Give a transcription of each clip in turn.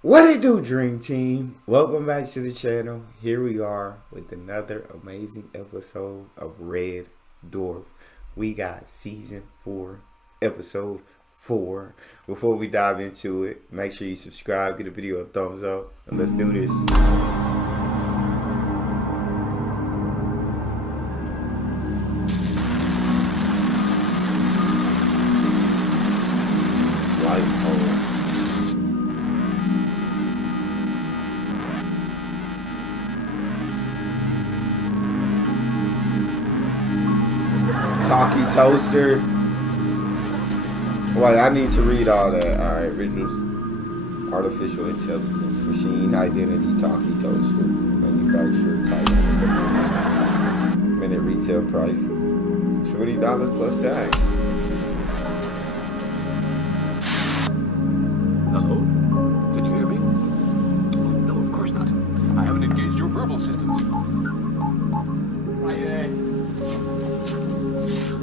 What it do, Dream Team? Welcome back to the channel. Here we are with another amazing episode of Red Dwarf. We got season 4, episode 4. Before we dive into it, make sure you subscribe, give the video a thumbs up, and let's do this. Light pole. Talkie toaster. Wait, I need to read all that. Alright, Rituals. Artificial intelligence. Machine identity. Talkie toaster. Manufacturer type. Minute retail price. $20 plus tax. Hello? Can you hear me? Oh, no, of course not. I haven't engaged your verbal systems.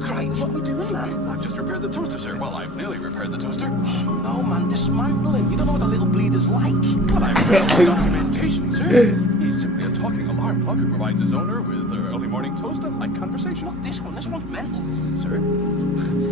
Crichton, what are you doing, man? I've just repaired the toaster, sir. Well, I've nearly repaired the toaster. No, man, dismantle him. You don't know what a little bleeder's like. Well, I've read the documentation, sir. He's simply a talking alarm clock who provides his owner with early morning toast and light conversation. Not this one. This one's mental. Sir?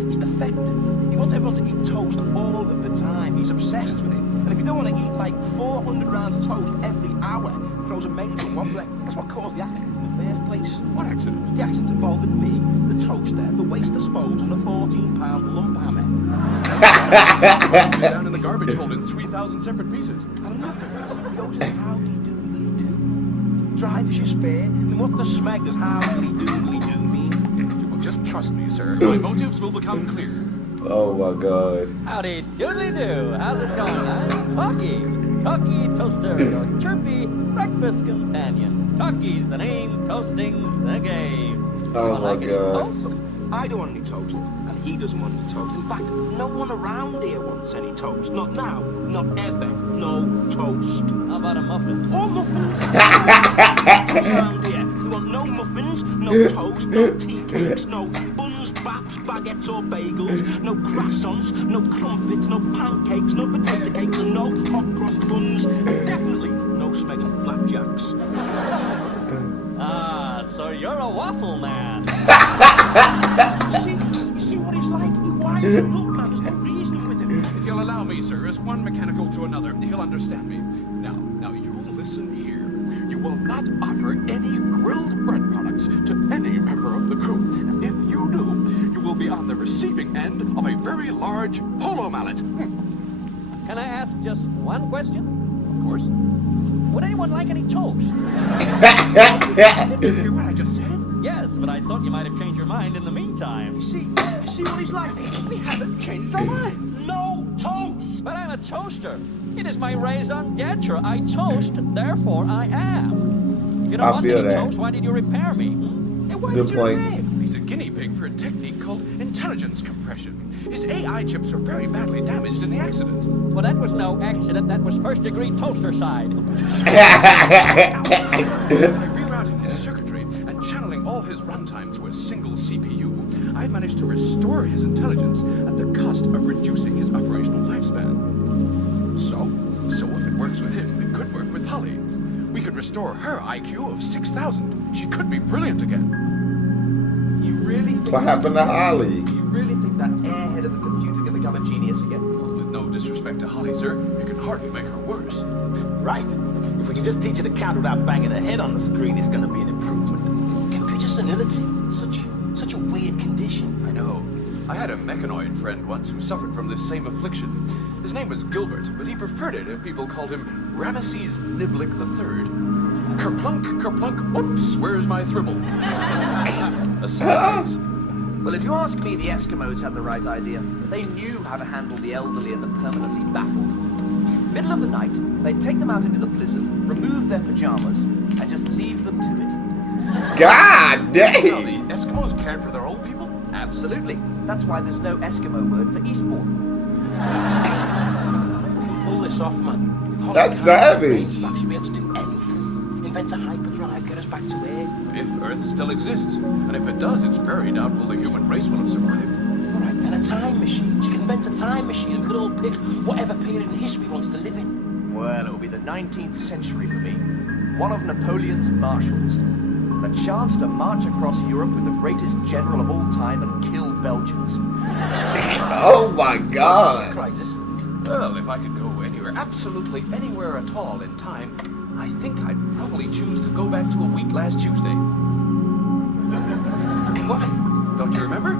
He's defective. He wants everyone to eat toast all of the time. He's obsessed with it. And if you don't want to eat like 400 rounds of toast every hour, he throws a major wobbler. That's what caused the accident in the first place. What accident? The accident involving me, the toaster, the waste disposal, and a 14-pound lump hammer. Down in the garbage holding 3,000 separate pieces. And nothing. He always says, howdy doodly do. Drives you spare. I mean, what the smeg does howdy doodly do mean? Well, just trust me, sir. My motives will become clear. Oh my god. Howdy doodly do. How's it going? I'm Talkie Toaster, your chirpy breakfast companion. Talkie's the name, toasting's the game. Oh my Like any god. toast? Look, I don't want any toast, and he doesn't want any toast. In fact, no one around here wants any toast. Not now, not ever. No toast. How about a muffin? Or muffins. Muffins around here. We want no muffins, no toast, no tea cakes, no buns, baps, baguettes or bagels, no croissants, no crumpets, no pancakes, no potato cakes, and no hot cross buns. Definitely no smegging flapjacks. Ah, so you're a waffle man. You see what he's like? He winds him up, man. There's no reason with him. If you'll allow me, sir, as one mechanical to another, he'll understand me. Now you listen here. You will not offer any grilled bread products to any member of the crew. If you do, you will be on the receiving end of a very large polo mallet. Can I ask just one question? Of course. Would anyone like any toast? Did you hear what I just said? Yes, but I thought you might have changed your mind in the meantime. You see what he's like? We haven't changed our mind. No toast. But I'm a toaster. It is my raison d'etre. I toast, therefore I am. If you don't I want feel any that. toast, why did you repair me? And why Good did you point. repair him? He's a guinea pig for a technique called intelligence compression. His AI chips were very badly damaged in the accident. Well, that was no accident. That was first-degree toaster side. By rerouting his circuitry and channeling all his runtime through a single CPU, I've managed to restore his intelligence at the cost of reducing his operational lifespan. So if it works with him, it could work with Holly. We could restore her IQ of 6,000. She could be brilliant again. You really think What happened to Holly? You really think that airhead of a computer can become a genius again? With no disrespect to Holly, sir, you can hardly make her worse. Right. If we can just teach her to count without banging her head on the screen, it's gonna be an improvement. Computer senility. Such a weird condition. I know. I had a mechanoid friend once who suffered from this same affliction. His name was Gilbert, but he preferred it if people called him Ramesses Niblick III. Kerplunk, kerplunk, oops, where's my thribble? Aside, Well, if you ask me, the Eskimos had the right idea. They knew how to handle the elderly and the permanently baffled. Middle of the night, they'd take them out into the blizzard, remove their pajamas, and just leave them to it. God now dang. the Eskimos cared for their old people? Absolutely. That's why there's no Eskimo word for Eastbourne. We can pull this off, man. If Holly That's had savage. brain spark, she'd be able to do anything. Invent a hyperdrive, get us back to Earth. If Earth still exists. And if it does, it's very doubtful the human race will have survived. All then a time machine. She can invent a time machine and we could all pick whatever period in history we want to live in. Well, it'll be the 19th century for me. One of Napoleon's marshals. The chance to march across Europe with the greatest general of all time and kill Belgians. Oh my God. Crisis. Well, if I could go anywhere, absolutely anywhere at all in time, I think I'd probably choose to go back to a week last Tuesday. Why? Don't you remember?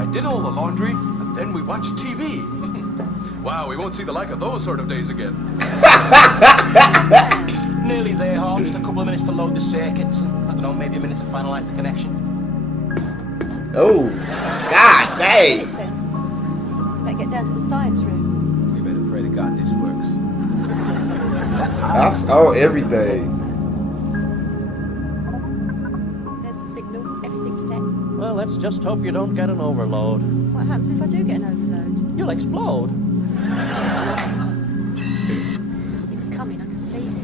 I did all the laundry, and then we watched TV. Wow, we won't see the like of those sort of days again. Nearly there, Hall. Just a couple of minutes to load the circuits. And, I don't know, maybe a minute to finalise the connection. Oh, gosh, dang. Better get down to the science room. We better pray to God this works. Everything. There's the signal. Everything's set. Well, let's just hope you don't get an overload. What happens if I do get an overload? You'll explode. It's coming. I can feel it.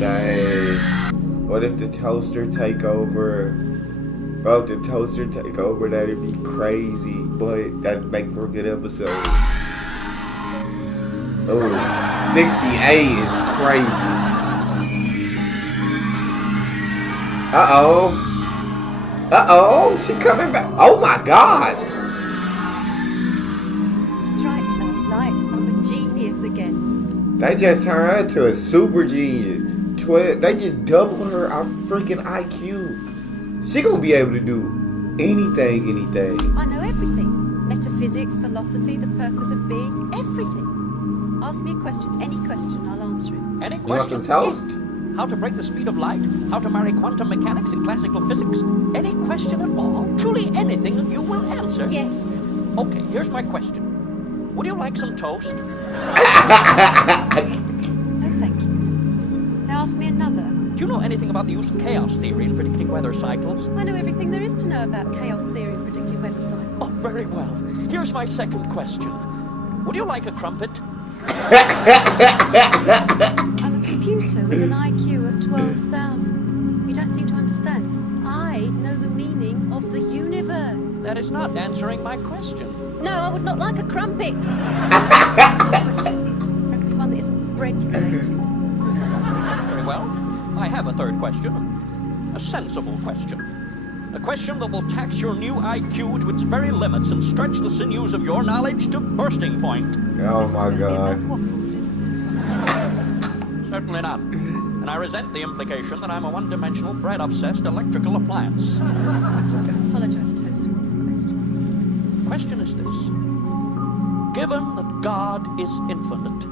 Dang. What if the toaster take over? Bro, if the toaster take over, that'd be crazy. But that'd make for a good episode. Oh, 68 is crazy. Uh-oh. Uh-oh, she coming back. Oh my God. Strike the light. I'm a genius again. They just turned her into a super genius. They just doubled her freaking IQ. She gonna be able to do anything. I know everything. Metaphysics, philosophy, the purpose of being, everything. Ask me a question, any question, I'll answer it. Any You want some question? toast? How to break the speed of light? How to marry quantum mechanics and classical physics? Any question at all? Truly anything and you will answer? Yes. Okay, here's my question. Would you like some toast? No, thank you. Now ask me another. Do you know anything about the use of chaos theory in predicting weather cycles? I know everything there is to know about chaos theory and predicting weather cycles. Oh, very well. Here's my second question. Would you like a crumpet? I'm a computer with an IQ of 12,000. You don't seem to understand. I know the meaning of the universe. That is not answering my question. No, I would not like a crumpet. That's my question. Preferably one that isn't bread related. Very well. I have a third question. A sensible question. A question that will tax your new IQ to its very limits and stretch the sinews of your knowledge to bursting point. Oh This is my gonna be God. about waffles, isn't it? Certainly not. And I resent the implication that I'm a one-dimensional, bread-obsessed electrical appliance. Apologise, Toaster. What's the question? The question is this. Given that God is infinite,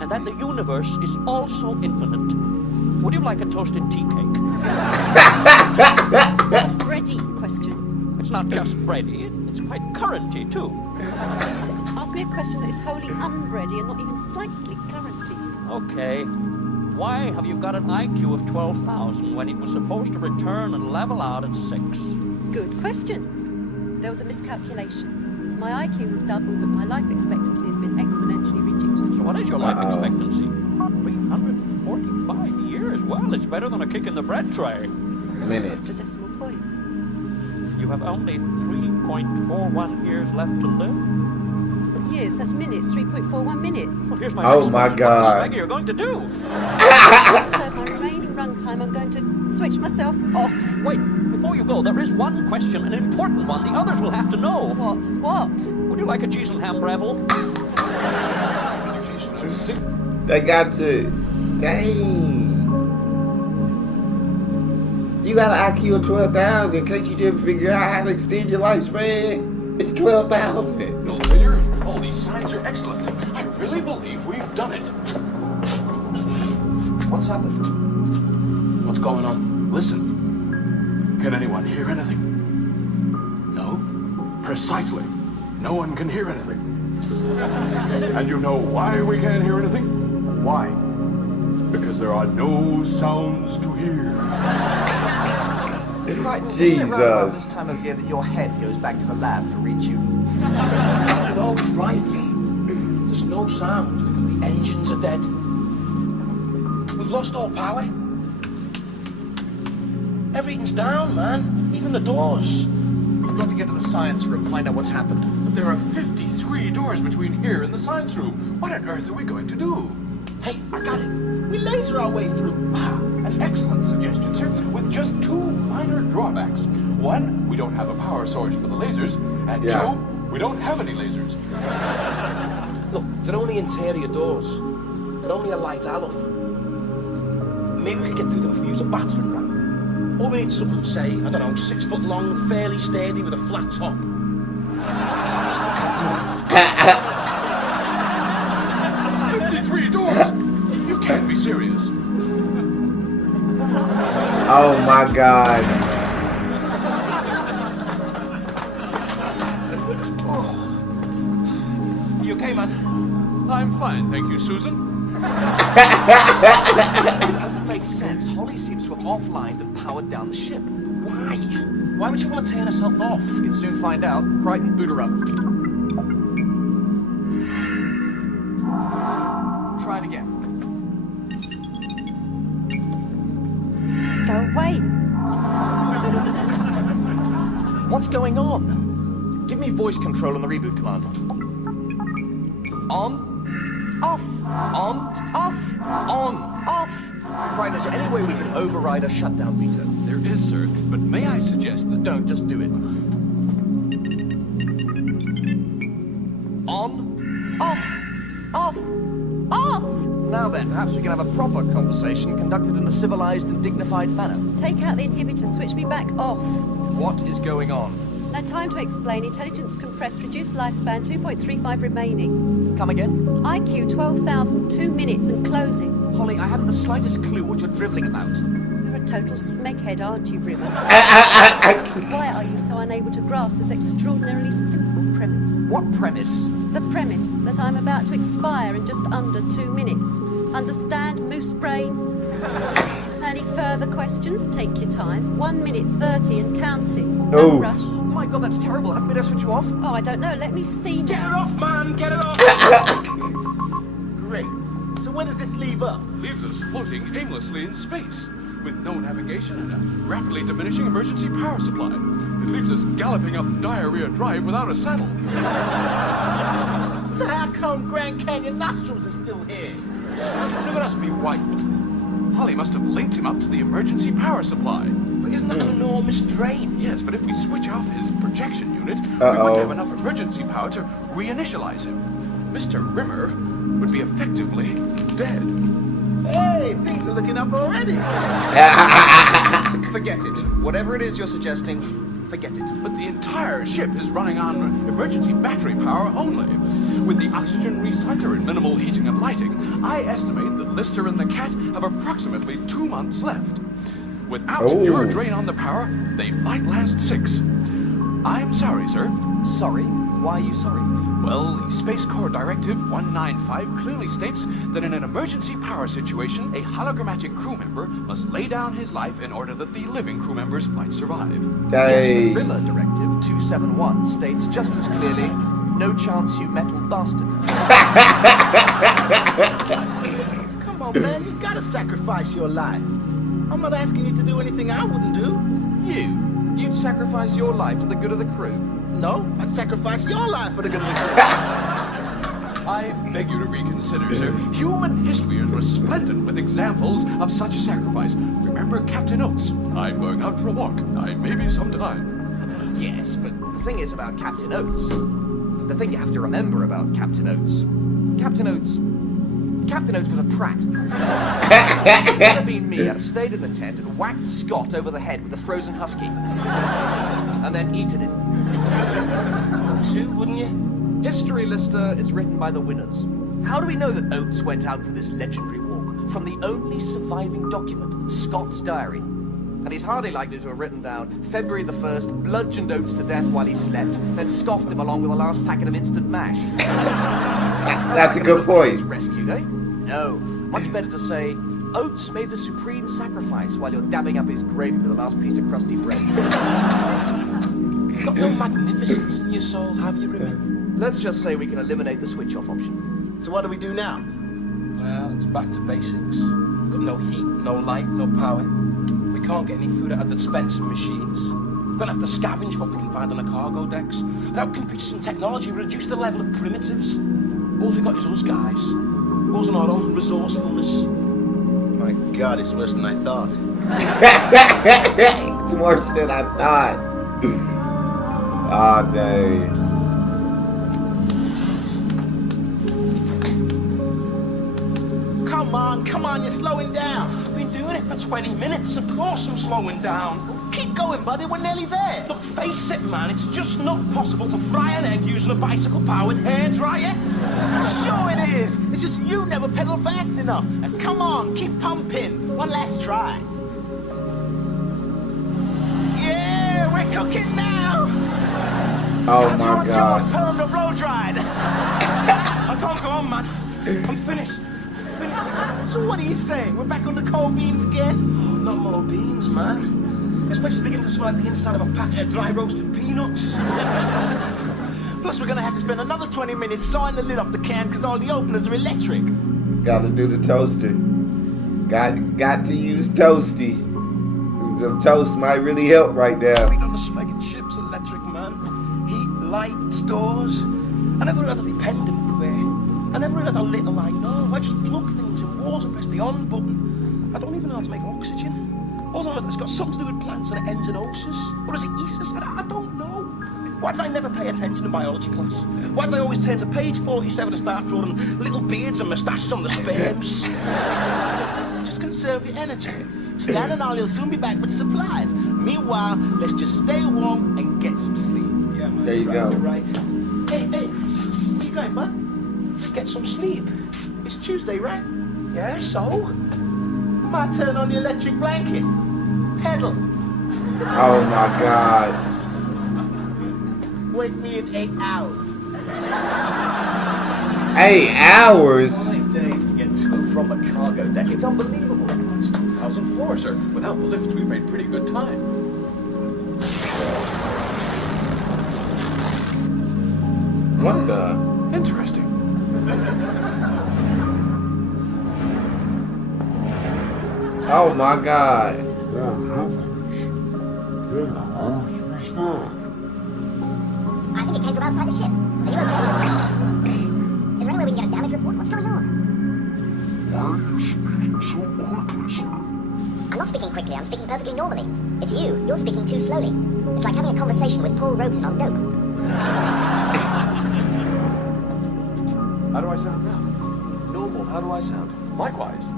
and that the universe is also infinite, would you like a toasted tea cake? It's not a bready question. It's not just bready, it's quite currenty, too. Ask me a question that is wholly unbready and not even slightly currenty. Okay. Why have you got an IQ of 12,000 when it was supposed to return and level out at 6? Good question. There was a miscalculation. My IQ has doubled, but my life expectancy has been exponentially reduced. So what is your life expectancy? 345 years? Well, it's better than a kick in the bread tray. That's Minutes. the decimal point. You have only 3.41 years left to live. It's not years, that's minutes, 3.41 minutes. Well, here's my Oh next my question. God. What the swag are you going to do? To serve my remaining run time, I'm going to switch myself off. Wait, before you go, there is one question, an important one. The others will have to know. What? What? Would you like a cheese and ham breville? They got to. Dang. You got an IQ of 12,000. Can't you just figure out how to extend your lifespan? It's 12,000. No failure. All these signs are excellent. I really believe we've done it. What's happened? What's going on? Listen. Can anyone hear anything? No? Precisely. No one can hear anything. And you know why we can't hear anything? Why? Because there are no sounds to hear. Crichton, isn't it around about Jesus. this time of year that your head goes back to the lab for retuning? No, he's right. There's no sound because the engines are dead. We've lost all power. Everything's down, man. Even the doors. We've got to get to the science room, find out what's happened. But there are 53 doors between here and the science room. What on earth are we going to do? Hey, I got it. We laser our way through. An excellent suggestion, sir, with just two minor drawbacks. One, we don't have a power source for the lasers, and two, we don't have any lasers. Look, they're only interior doors. They're only a light alloy. Maybe we could get through them if we use a battering ram. Or we need something, say, I don't know, 6 foot long, fairly sturdy with a flat top. 53 doors? You can't be serious. Oh my god. You okay, man? I'm fine, thank you, Susan. It doesn't make sense. Holly seems to have offlined and powered down the ship. Why? Why would you want to turn herself off? You'll soon find out. Crichton, boot her up. Try it again. Don't wait. What's going on? Give me voice control on the reboot command. On. Off. On. Off. On. Off. Crichton, is there any way we can override a shutdown veto? There is, sir, but may I suggest that... Don't, just do it. On. Off. Off. Off. Now then, perhaps we can have a proper conversation conducted in a civilized and dignified manner. Take out the inhibitor. Switch me back off. What is going on? No time to explain. Intelligence compressed. Reduced lifespan. 2.35 remaining. Come again? IQ 12,000. 2 minutes and closing. Holly, I haven't the slightest clue what you're driveling about. You're a total smeghead, aren't you, River? Why are you so unable to grasp this extraordinarily simple premise? What premise? The premise that I'm about to expire in just under 2 minutes. Understand, moose brain? Any further questions? Take your time. 1 minute 30 and counting. No Oh. rush. Oh my god, that's terrible. Haven't we better switch you off? Oh, I don't know. Let me see Get now. it off, man! Get it off! Great. So where does this leave us? leaves us floating aimlessly in space, with no navigation and a rapidly diminishing emergency power supply. It leaves us galloping up Diarrhea Drive without a saddle. So how come Grand Canyon Nostrils are still here? Look at us be wiped. Holly must have linked him up to the emergency power supply. But isn't that an enormous drain? Yes, but if we switch off his projection unit, we wouldn't have enough emergency power to reinitialize him. Mr. Rimmer would be effectively dead. Hey, things are looking up already. Forget it. Whatever it is you're suggesting, forget it. But the entire ship is running on emergency battery power only. With the oxygen recycler and minimal heating and lighting, I estimate that Lister and the cat have approximately 2 months left. Without your drain on the power, they might last 6. I'm sorry, sir. Sorry? Why are you sorry? Well, the Space Corps Directive 195 clearly states that in an emergency power situation, a hologrammatic crew member must lay down his life in order that the living crew members might survive. Yes, Hey. but Rimmer Directive 271 states just as clearly, no chance, you metal bastard. Come on, man, you gotta sacrifice your life. I'm not asking you to do anything I wouldn't do. You'd sacrifice your life for the good of the crew. No, I'd sacrifice your life for the good of the crew. I beg you to reconsider, sir. Human history is resplendent with examples of such sacrifice. Remember Captain Oates? I'm going out for a walk. I may be sometime. Yes, but the thing is about Captain Oates. The thing you have to remember about Captain Oates. Captain Oates was a prat. If it had been me, I'd have stayed in the tent and whacked Scott over the head with a frozen husky. And then eaten him. Too, wouldn't you? History, Lister, is written by the winners. How do we know that Oates went out for this legendary walk? From the only surviving document, Scott's diary. And he's hardly likely to have written down February the 1st, bludgeoned Oates to death while he slept, then scoffed him along with the last packet of instant mash. That's a good point. He's rescued, eh? No. Much better to say, Oates made the supreme sacrifice while you're dabbing up his gravy with the last piece of crusty bread. You've got no magnificence in your soul, have you, Rimmer? Let's just say we can eliminate the switch-off option. So what do we do now? Well, it's back to basics. Got no heat, no light, no power. We can't get any food out of the dispensing machines. Gonna have to scavenge what we can find on the cargo decks. Without computers and technology, we reduce the level of primitives. All we got is us guys. Us and our own resourcefulness. My God, it's worse than I thought. It's worse than I thought. Oh, dang. Come on, you're slowing down. I've been doing it for 20 minutes. Of course I'm slowing down. Keep going, buddy, we're nearly there. Look, face it, man, it's just not possible to fry an egg using a bicycle-powered hairdryer. Sure it is. It's just you never pedal fast enough. Now, come on, keep pumping. One last try. Yeah, we're cooking now. Oh How'd you my want God. yours permed or blow dried? I can't go on, man. I'm finished. So what are you saying? We're back on the cold beans again? Oh, not more beans, man. This place is beginning to smell like the inside of a packet of dry roasted peanuts. Plus, we're gonna have to spend another 20 minutes sawing the lid off the can because all the openers are electric. Gotta do the toaster. Got to use toasty. Some toast might really help right now. Wait on the smeging ship's electric, man. Heat, light, stores. I never realised how dependent we were. I never realised how little I know. I just plug things in walls and press the on button. I don't even know how to make oxygen. Also, I know that it's got something to do with plants and it ends in osis. Or is it esis? I don't know. Why did I never pay attention in biology class? Why did I always turn to page 47 and start drawing little beards and moustaches on the sperms? Just conserve your energy. Stan and Ollie will soon be back with supplies. Meanwhile, let's just stay warm and get some sleep. Yeah, man. There you go. Right. Hey, where you going, bud? Get some sleep. It's Tuesday, right? Yeah, so? My turn on the electric blanket. Pedal. Oh my God. Wake me in 8 hours. 8 hours? 5 days to get to and from the cargo deck. It's unbelievable. Oh, it's 2,000 floors, sir. Without the lift, we've made pretty good time. What the? Interesting. Oh my God. I think it came from outside the ship. Are you okay? Is there any way we can get a damage report? What's going on? Why are you speaking so quickly, sir? I'm not speaking quickly, I'm speaking perfectly normally. It's you. You're speaking too slowly. It's like having a conversation with Paul Robeson on dope. How do I sound now? Normal, how do I sound? Likewise.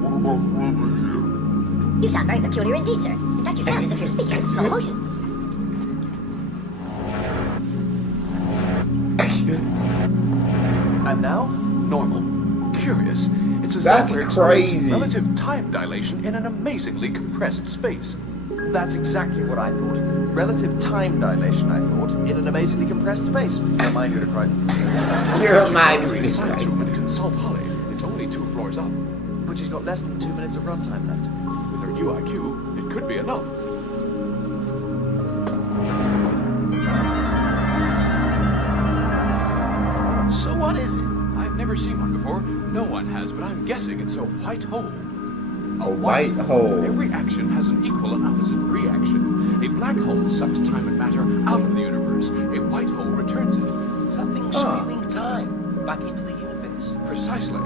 What about over here? You sound very peculiar indeed, sir. In fact, you sound as if you're speaking in slow motion. And now? Normal. Curious. It's as That's though we're experiencing crazy. relative time dilation in an amazingly compressed space. That's exactly what I thought. Relative time dilation, I thought, in an amazingly compressed space. Remind you to Crichton. You're To my the science room and consult Holly. It's only 2 floors up. But she's got less than 2 minutes of runtime left. With her new IQ, it could be enough. So what is it? I've never seen one before. No one has, but I'm guessing it's a white hole. A white hole. Every action has an equal and opposite reaction. A black hole sucks time and matter out of the universe. A white hole returns it. Something spewing time back into the universe. Precisely.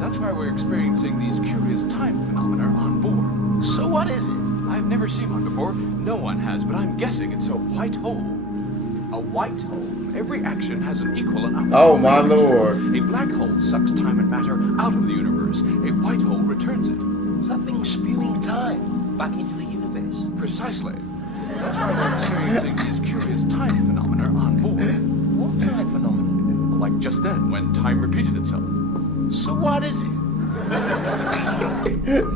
That's why we're experiencing these curious time phenomena on board. So what is it? I've never seen one before. No one has, but I'm guessing it's a white hole. A white hole. Every action has an equal and opposite Oh my reaction. Lord. A black hole sucks time and matter out of the universe. A white hole returns it. Something spewing time back into the universe. Precisely. That's why we're experiencing these curious time phenomena on board. What time phenomenon? Like just then, when time repeated itself. So what is it?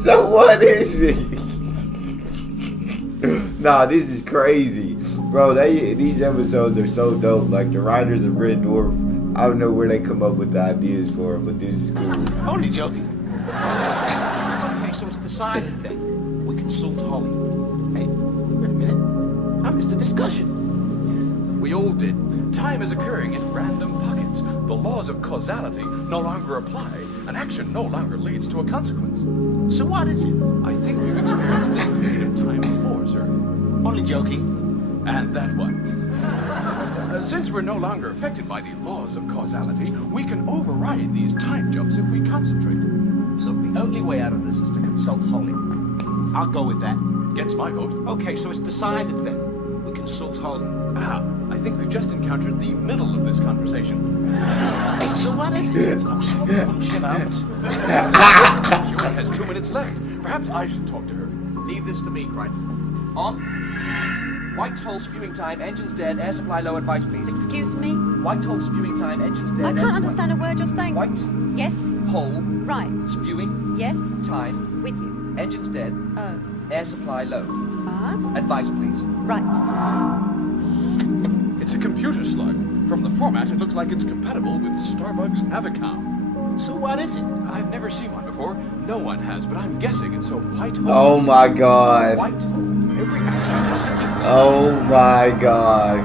So what is it? Nah, this is crazy. Bro, these episodes are so dope. Like, the writers of Red Dwarf, I don't know where they come up with the ideas for them, but this is cool. Only joking. Okay, so it's decided then. We consult Holly. Hey, wait a minute. I missed the discussion. We all did. Time is occurring in random pockets. The laws of causality no longer apply. An action no longer leads to a consequence. So what is it? I think we've experienced this period of time before, sir. Only joking. And that one. Since we're no longer affected by the laws of causality, we can override these time jumps if we concentrate. Look, the only way out of this is to consult Holly. I'll go with that. Gets my vote. Okay, so it's decided then. We consult Holly. I think we've just encountered the middle of this conversation. So what is it? Oh, so punch him out. She only has 2 minutes left. Perhaps I should talk to her. Leave this to me, Crichton. On. White hole spewing time, engines dead, air supply low, advice please. Excuse me? White hole spewing time, engines dead. I air can't supply- understand a word you're saying. White Yes. hole Right. spewing Yes. time, With you. engines dead, Oh. air supply low. Ah. Advice please. Right. It's a computer slug. From the format, it looks like it's compatible with Starbucks Navicom. So what is it? I've never seen one before. No one has, but I'm guessing it's a white hole. Oh my god. White hole. Every action has an equal. Oh my god.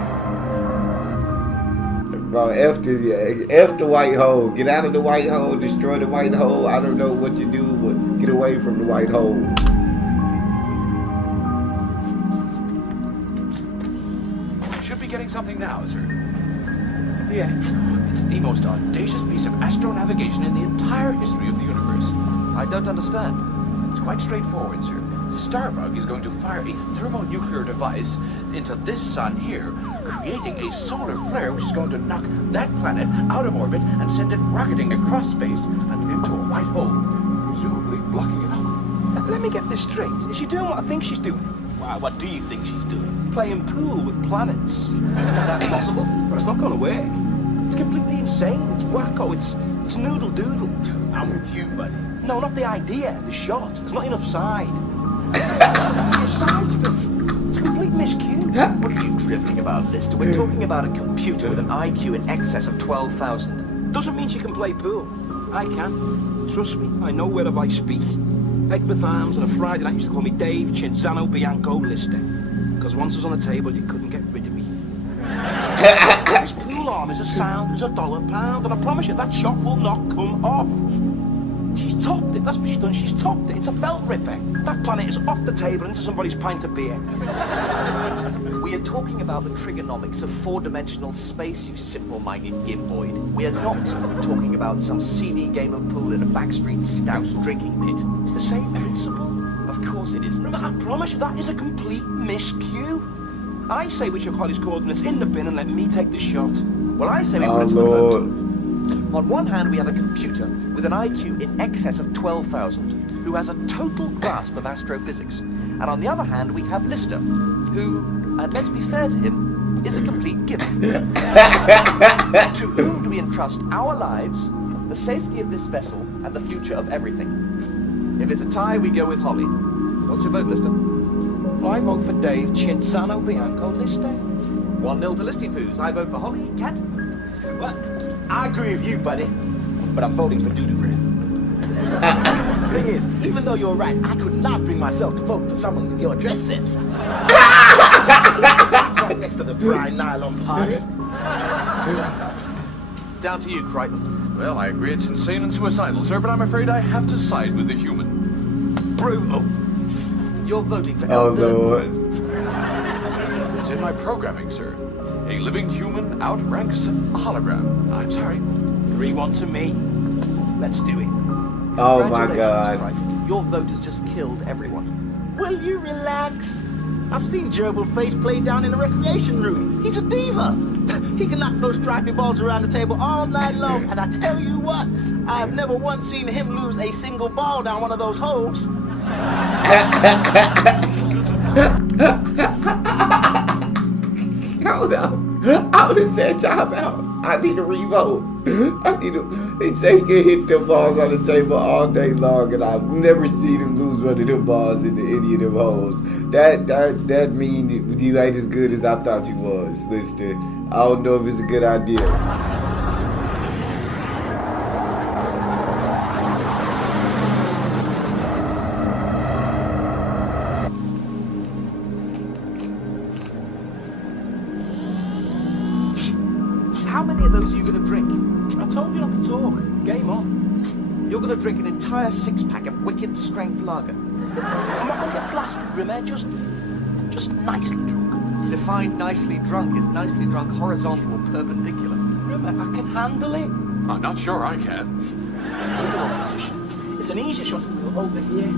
Bro, F the white hole. Get out of the white hole. Destroy the white hole. I don't know what you do, but get away from the white hole. Should be getting something now, sir. Yeah. It's the most audacious piece of astronavigation in the entire history of the universe. I don't understand. It's quite straightforward, sir. Starbug is going to fire a thermonuclear device into this sun here, creating a solar flare which is going to knock that planet out of orbit and send it rocketing across space and into a white hole, presumably blocking it out. Let me get this straight. Is she doing what I think she's doing? Why, what do you think she's doing? Playing pool with planets. Is that possible? But it's not going to work. It's completely insane. It's wacko. It's noodle doodle. I'm with you, buddy. No, not the idea. The shot. There's not enough side. Sides, but it's a complete miscue. What are you driveling about, Lister? We're talking about a computer with an IQ in excess of 12,000. Doesn't mean she can play pool. I can. Trust me, I know whereof I speak. Eggbeth Arms on a Friday night used to call me Dave Cinzano Bianco Lister. Because once I was on the table, you couldn't get rid of me. This pool arm is as sound as $1 pound, and I promise you that shot will not come off. She's topped it, that's what she's done, she's topped it. It's a felt ripper. That planet is off the table into somebody's pint of beer. We are talking about the trigonomics of four-dimensional space, you simple-minded gimboid. We are not talking about some seedy game of pool in a backstreet scouse drinking pit. It's the same principle. Of course it isn't. No, I promise you that is a complete miscue. I say we chuck Holly's coordinates in the bin and let me take the shot. Well, I say we Oh put it to the lord. vote. On one hand, we have a computer with an IQ in excess of 12,000, who has a total grasp of astrophysics. And on the other hand, we have Lister, who, and let's be fair to him, is a complete gimp. To whom do we entrust our lives, the safety of this vessel, and the future of everything? If it's a tie, we go with Holly. What's your vote, Lister? Well, I vote for Dave Cinzano Bianco Lister. 1-0 to Listy Poos. I vote for Holly. Cat? Well, I agree with you, buddy. But I'm voting for Doodoo Breath. Thing is, even though you're right, I could not bring myself to vote for someone with your dress sense. Right next to the brine nylon party. Down to you, Crichton. Well, I agree it's insane and suicidal, sir, but I'm afraid I have to side with the human. Brutal. You're voting for Oh Elder. lord. It's in my programming, sir. A living human outranks a hologram. I'm sorry. 3-1 to me. Let's do it. Oh my Congratulations, god. Crichton. Your vote has just killed everyone. Will you relax? I've seen Gerbil Face play down in the recreation room. He's a diva. He can knock those stripy balls around the table all night long. And I tell you what, I've never once seen him lose a single ball down one of those holes. Hold up. I would have said time out. I need a revote. They say he can hit them balls on the table all day long, and I've never seen him lose one of them balls into any of them holes. That means you ain't as good as I thought you was, Lister. I don't know if it's a good idea. How many of those are you gonna drink? I told you not to talk. Game on. You're gonna drink an entire six-pack of wicked strength lager. I'm not gonna get blasted, Rimmer. Just nicely drunk. Define nicely drunk. Is nicely drunk horizontal or perpendicular? Rimmer, I can handle it. I'm not sure I can. It's an easy shot over here.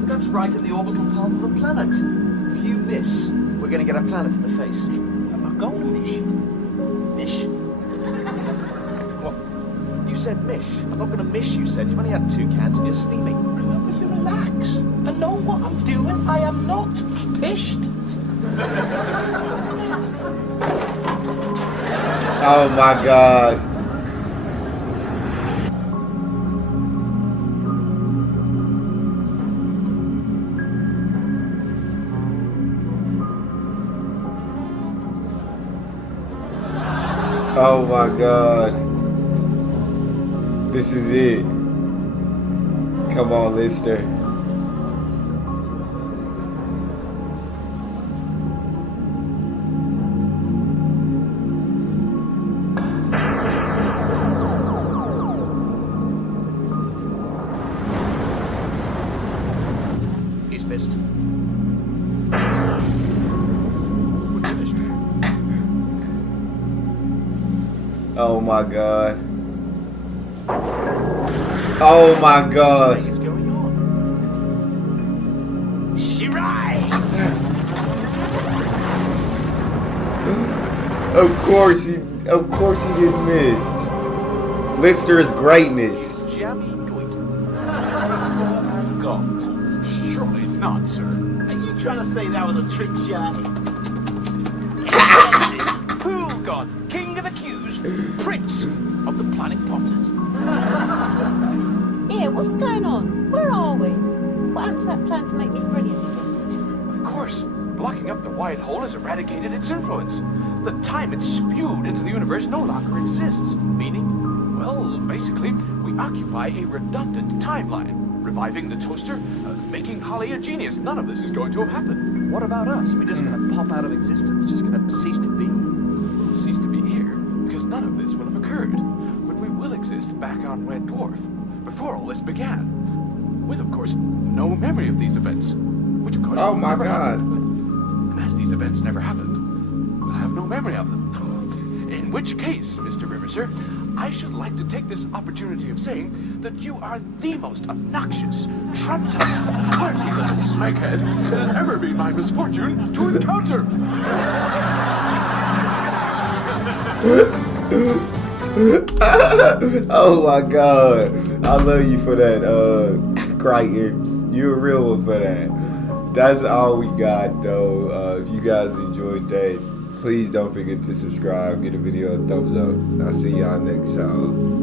But that's right in the orbital path of the planet. If you miss, we're gonna get a planet in the face. I'm not going to miss. Mish? What? You said mish. I'm not gonna miss you, said. You've only had 2 cans and you're steaming. Remember, you relax. I know what I'm doing. I am not pished. Oh my God. Oh my God. This is it. Come on, Lister. He's missed. We're finished. Oh my God. Oh my God. What is going on? She rides. Of course he didn't miss. Lister is greatness. Jammy good. Got. Surely not, sir. Are you trying to say that was a trick shot? Pool god, king of the queues, prince of the planet Potters. Here, what's going on? Where are we? What happened to that plan to make me brilliant again? Of course, blocking up the white hole has eradicated its influence. The time it spewed into the universe no longer exists. Meaning, well, basically, we occupy a redundant timeline. Reviving the toaster, making Holly a genius. None of this is going to have happened. What about us? Are we just gonna pop out of existence? Just gonna cease to be? We'll cease to be here, because none of this will have occurred. But we will exist back on Red Dwarf, before all this began. With, of course, no memory of these events. Which, of course, Oh my never God. happened. And as these events never happened, we'll have no memory of them. In which case, Mr. Riverser, I should like to take this opportunity of saying that you are the most obnoxious, trumped-up, hearty little snakehead it has ever been my misfortune to encounter. Oh my God. I love you for that, Crichton. You're a real one for that. That's all we got, though. If you guys enjoyed that, please don't forget to subscribe. Give the video a thumbs up. I'll see y'all next time.